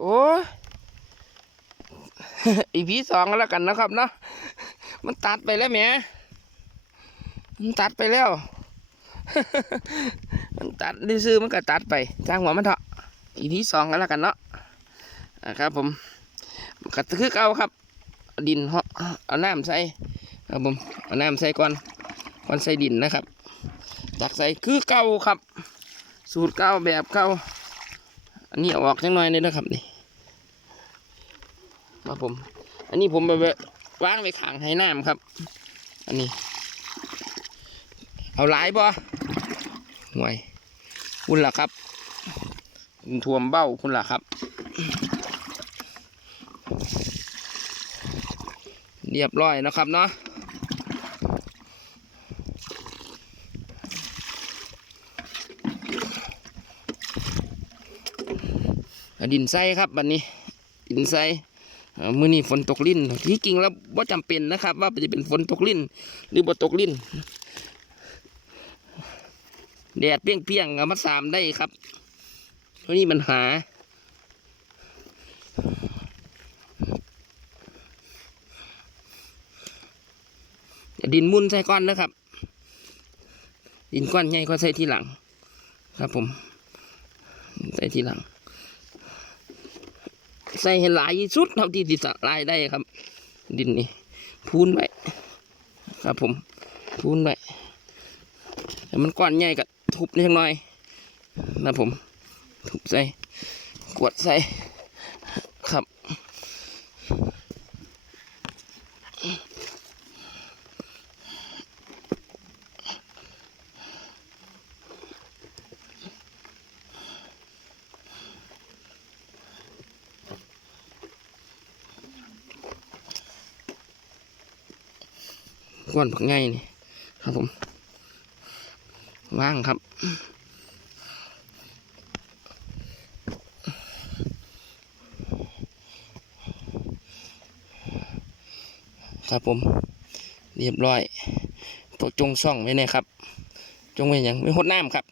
โอ้อีพีสองก็แล้วกันนะครับเนาะมันตัดไปแล้วแหมมันตัดไปแล้ว มันตัดซื้อๆมันก็ตัดไปจ้างหัวมันเถอะอีพีสองก็แล้วกันเนาะอะครับผมก็คือเก่าครับ ดินเหาะเอาน้ำใส่ครับผมเอาน้ำใส่ก่อนก่อนใส่ดินนะครับตักใส่คือเก่าครับ สูตรเก่าแบบเก่า อันนี้ออกจังหน่อยเลยนะครับนี่ครับผม อันนี้ผมไปวางไว้ขางให้น้ำครับ อันนี้ เอาหลายบ่ห่วยคุณล่ะครับคุณทวมเบ้าคุณล่ะครับ เรียบร้อยนะครับเนาะ ดินใส่ครับบัดนนี้ดินใส่อ่ามื้อนี้ฝนตกลิ้นที่จริงแล้วว่าจำเป็นนะครับ ว่าจะเป็นฝนตกลิ้น หรือบ่ตกลิ้นแดดเปรี้ยงๆเอามาสามได้ครับเพราะนี่มันหา ดินมุนใส่ก้อนนะครับ ดินก้อนใหญ่ก็ใส่ทีหลัง ครับผมใส่ทีหลัง ใส่ให้หลายที่สุดเท่าที่ติดลายได้ครับ ดินนี่พูนไว้ครับผมพูนไว้แต่มันก้อนใหญ่ก็ทุบนิดหน่อยนะผม ทุบใส่กวดใส่ ก้อนผักไงนี่ครับผม ว่างครับ ครับผม เรียบร้อย ตัวจงซ่องไว้เนี่ยครับ จงไว้อย่างไม่หดน้ำครับ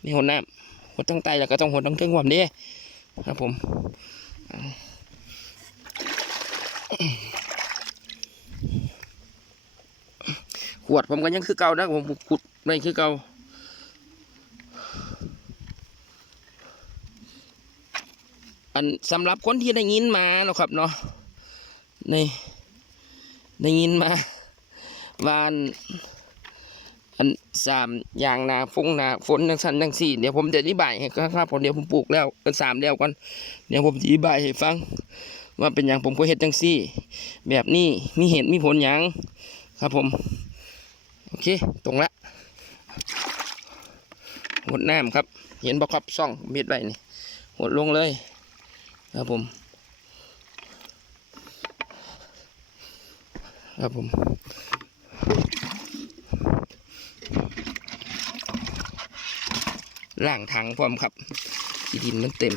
ไม่หดน้ำหดตั้งไตแล้วก็ต้องหดตั้งเครื่องความนี้ครับผม ขวดผมก็ยังคือเก่านะผมขุดไม่คือเก่าอันสำหรับคนที่ได้ยินมาเนาะครับเนาะในได้ยินมาวันอันสามอย่างนาฟงนาฝนจังสันจังสี่เดี๋ยวผมจะอธิบายให้ครับผมเดี๋ยวผมปลูกแล้วเป็นสามแล้วก่อนเดี๋ยวผมจะอธิบายให้ฟัง ว่าเป็นอย่างผมก็เห็ดจังสี่ แบบนี้มีเหตุมีผลอย่างครับผม โอเค ตรงละหดน้ำครับ เห็นบ่ครับซ่องม็ดไว้นี่หดลงเลยครับผมครับผมล่างถังพร้อมครับที่ดินมันเต็ม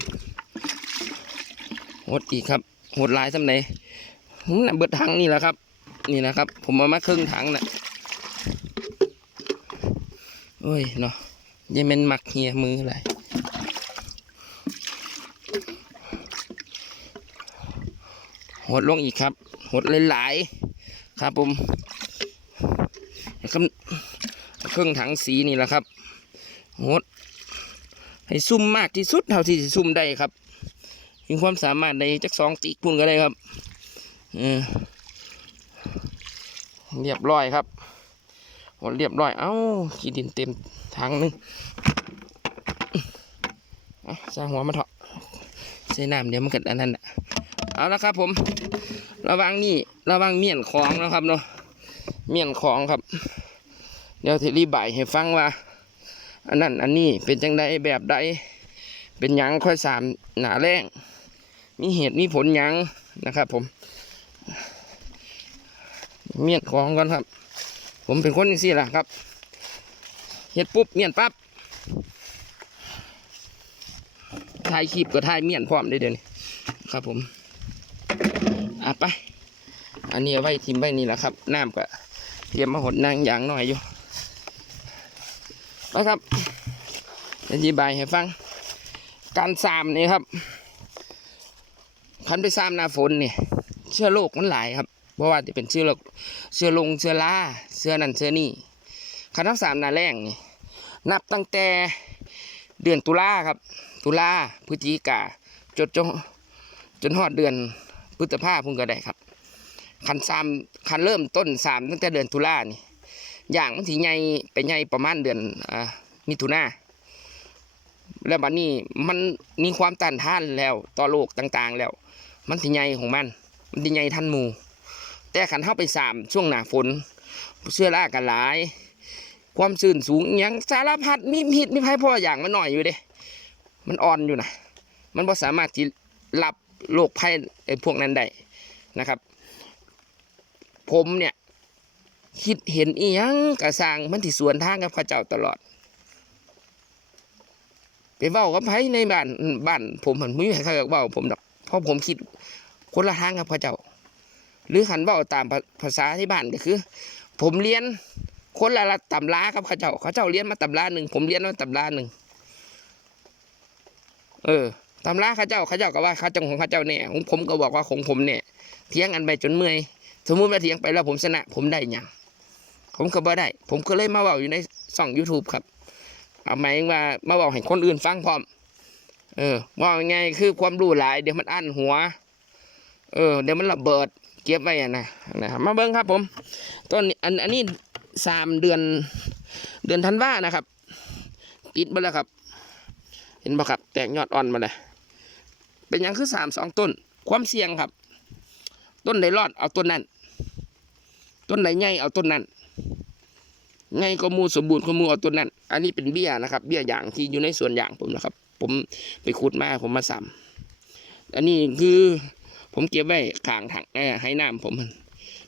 หดอีกครับหดลายสำไหนผมน่ะเบิดถังนี่แหละครับ นี่นะครับ ผมเอามาครึ่งถังน่ะ โอ้ยเนาะยังเป็นหมักเหียมืออะไรหดลงอีกครับ หดหลายๆครับผมเครื่องถังสีนี่แหละครับหดให้ซุ่มมากที่สุดเท่าที่จะซุ่มได้ครับมีความสามารถในจักสองจิกพุ่นก็ได้ครับเรียบร้อยครับ หมดเรียบร้อย เอ้า ขี้ดินเต็มถังนึงอาสร้างหัวมาเถอะใส่น้ำเดี๋ยวมันกิดอันนั้นน่ะเอาละครับผม ระวังนี่ ระวังเมี่ยนของนะครับเนาะ เมี่ยนของครับ เดี๋ยวทีรีบายให้ฟังว่า อันนั้นอันนี้เป็นจังใดแบบใด เป็นยังค่อยสามหนาแรงมีเหตุมีผลยังนะครับผม เมี่ยนของก่อนครับ ผมเป็นคนอย่างนี้แหละครับเฮ็ดปุ๊บเมียนปั๊บถ่ายคลิปก็ถ่ายเมียนพร้อมได้เดี๋ยวนี้ครับผมอะไปอันนี้ไว้ทิมไว้นี่แหละครับน้ำก็เตรียมมาหดนางอย่างหน่อยอยู่นะครับอธิบายให้ฟัง การสามนี่ครับคันไปซ้ำหน้าฝนเนี่ยเชื้อโรคมันหลายครับ เพราะว่าจะเป็นเชื้อโรคเชื้อลงเชื้อราเชื้อนั่นเชื้อนี่คันทั้งสามนาแรงนี่นับตั้งแต่เดือนตุลาครับ ตุลาพฤศจิกาจนจนจนฮอดเดือนพฤษภาพุ่งก็ได้ครับคันสามคันเริ่มต้นสามตั้งแต่เดือนตุลานี่อย่างมันถีใหญ่ไปใหญ่ประมาณเดือนอ่ามิถุนาแล้วบัดนี้มันมีความต้านทานแล้วต่อโรคต่างๆแล้ว มันถีใหญ่ของมัน มันถีใหญ่ทันหมู แต่ขันเข้าไปสามช่วงหนาฝนเชื้อรากันหลาย ความซื่นสูงอหยังสารพัดมีพิษมีภัยพ่ออย่างมันหน่อยอยู่เด้ มันอ่อนอยู่นะมันบ่สามารถที่รับโรคภัยไอ้พวกนั้นได้นะครับ ผมเนี่ย คิดเห็นอียังกระสางมันที่สวนทางกับข้าเจ้าตลอดไปเว้ากับไผในบ้านบ้านผมมันไม่มีใครเว้าผมดอกเพราะผมคิดคนละทางกับข้าเจ้า หรือหันเว้าตามภาษาที่บ้านก็คือ ผมเรียนคนละละตำรากับข้าเจ้าข้าเจ้าเรียนมาตำราหนึ่งผมเรียนมาตำราหนึ่งเออตำราข้าเจ้าข้าเจ้าก็ว่าข้าจ้าของข้าเจ้าเนี่ยของผมก็บอกว่าของผมเนี่ยเถียงกันไปจนเมื่อยสมมุติว่าเถียงไปแล้วผมชนะ ผมได้ยังผมก็บ่ได้ ผมก็เลยมาเว้าอยู่ในช่อง YouTube ครับเอาหมายว่ามาเว้าให้คนอื่นฟังพร้อม เออว่าไงคือความรู้หลาย เดี๋ยวมันอั้นหัว เออ เดี๋ยวมันระเบิด เก็บไว้อะนะนะครับมาเบิ้งครับผมต้นอันอันนี้สามเดือนเดือนธันวานะครับ ติดมาแล้วครับ เห็นบ่ครับ แตกยอดอ่อนมาเลยเป็นยังคือสามสองต้น ความเสี่ยงครับ ต้นไหนรอดเอาต้นนั้น ต้นไหนใหญ่เอาต้นนั้นใหญ่ก็มูสมบูรณ์ก็มูเอาต้นนั้น อันนี้เป็นเบี้ยนะครับ เบี้ยอย่างที่อยู่ในส่วนอย่างผมนะครับ ผมไปขุดมาผมมาสัมอันนี้คือ ผมเก็บไว้ข้างถังเอ่ให้น้ำผมมัน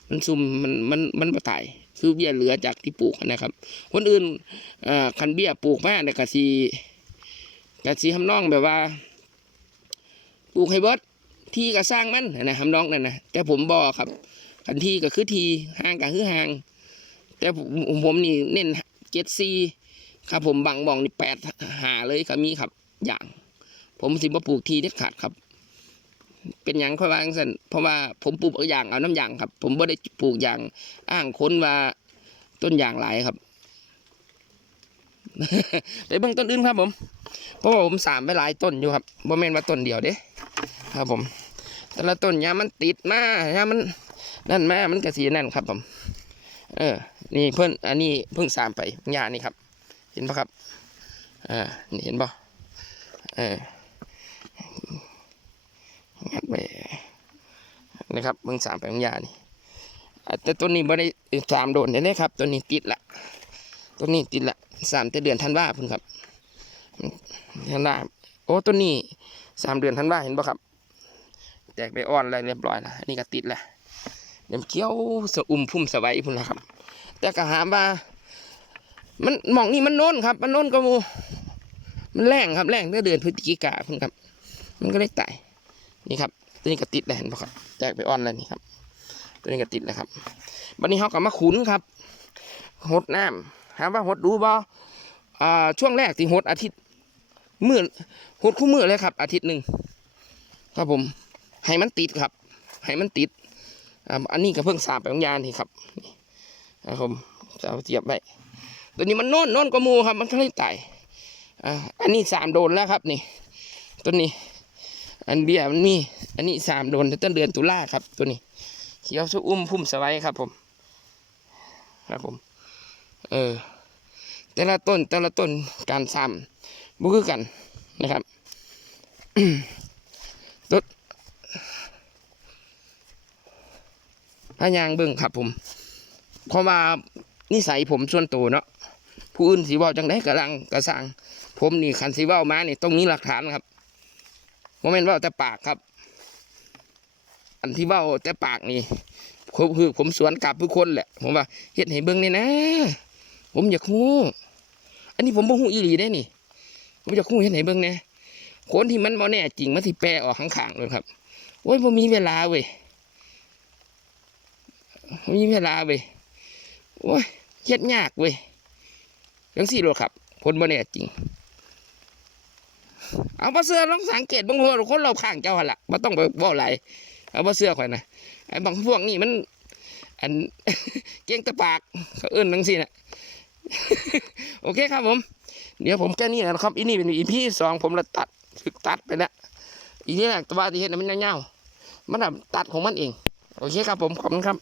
มันซุ่มมันมันมันบ่ตาย คือเบี้ยเหลือจากที่ปลูกนะครับ คนอื่นอ่คันเบี้ยปลูกมาเนี่ยกะสีกะสีทำนองแบบว่า ปลูกให้เบิดที่ก็สร้างมันนะทำนองนั่นนะแต่ผมบอครับคันที่ก็คือทีห่างก็คือห่าง แต่ผมผมนี่เน้นเจ็ดซีครับผมบังบองนี่แปดหาเลยก็มีครับ อย่าง ผมสิบ่ปลูกทีเด็ดขาดครับ เป็นอย่างค่อยว่าจังซั่นเพราะว่าผมปลูกเอาอย่างเอาน้ำยางครับ ผมบ่ได้ปลูกอย่างอ้างค้นว่าต้นยางหลายครับไปเบิ่งต้นอื่นครับผม เพราะว่าผมสามไปหลายต้นอยู่ครับบ่แม่นว่าต้นเดียวเด้ ครับผม แต่ละต้นยามันติดมายามมันนั่นมามันกระสีนั่นครับผม เออ นี่เพิ่นอันนี้เพิ่งสามไปยานี่ครับ เห็นปะครับ อ่า นี่เห็นปะเออ นะครับเพิ่งสามไปของยานี่แต่ตัวนี้บ่ได้สามโดนเนี่ยนะครับ ตัวนี้ติดละตัวนี้ติดละสามแต่เดือนธันวาพิ่นครับธันวาโอ้ตัวนี้สามเดือนธันวาเห็นปะครับ แตกไปอ่อนอะไรเรียบร้อยล้วอันนี้ก็ติดแล้วเดี๋ยวเกี้ยวสะอุ่มพุ่มสบายพุ่นละครับ แต่ก็หามว่ามันหมองนี่มันโน้นครับ มันโน้นก็มูมันแรงครับแรงตั้งแต่เดือนพฤศจิกาพุ่นครับ มันก็เลยตาย นี่ครับ ตัวนี้ก็ติดแล้วเห็นปะครับแตกไปอ่อนแล้วนี่ครับ ตัวนี้ก็ติดแล้วครับวันนี้เขาก็มาขุนครับหดน้ำถามว่าหดดูบ่อ่าช่วงแรกที่หดอาทิตย์มื่อหดคู่มือเลยครับ อาทิตย์หนึ่งครับผมให้มันติดครับให้มันติดอ,อันนี้ก็เพิ่งสาบไปของยานที่ครับนี่ครับผมจะเอาเทียบไว้ตัวนี้มันโน่นโน่นกว่ามูครับ มันก็เลยตายอ่าอันนี้สามโดนแล้วครับนี่ ตัวนี้ อันเบียมันมี อันนี้สามโดนตั้งเดือนตุลาครับ ตัวนี้เขียวสุอุ้มพุ่มสไว้ครับผม ครับผม เออ แต่ละต้นแต่ละต้นการซ้ำบุคือกันนะครับต้นพยางเบิ่งครับผมเพราะว่านิสัยผมส่วนตัวเนาะผู้อื่นสีว่าจังได้กระลังกระสังผมนี่ขันสีว่ามานี่ต้องมีหลักฐานครับ โมเมนต์ว่าแต่ปากครับ อันที่เว่าแต่ปากนี่ผมคือผมสวนกลับทุกคนแหละ ผมว่าเฮ็ดให้เบิ่งนี่นะ ผมอยากฮู้อันนี้ผมบ่ฮู้อีหลีได้นี่ ผมอยากฮู้เฮ็ดให้เบิ่งแหน่ยคนที่มันบ่แน่จริงมันสิแปลออกข้างๆเลยครับโอ้ยบ่มีเวลาเว้ยบ่มีเวลาเว้ยโอ้ยเฮ็ดยากเว้ยจังซี่โลครับ คนบ่แน่จริง เอาบ่เสื้อลองสังเกตบางคนคนเราข้างเจ้าหันล่ะบ่ต้องไปบ่อะไรเอาบ่เสื้อข่อยนะไอ้บางพวกนี่มัน อันเก่งตะปากเขาเอิ้นจังซี่น่ะโอเคครับผม เดี๋ยวผมแค่นี้นะครับอีนี่เป็นอีพีสองผมละตัดถึกตัดไปแล้วอีนี่แหละตัวที่เห็นน่ะมันยาวๆมันน่ะตัดของมันเอง โอเคครับผมขอบคุณครับ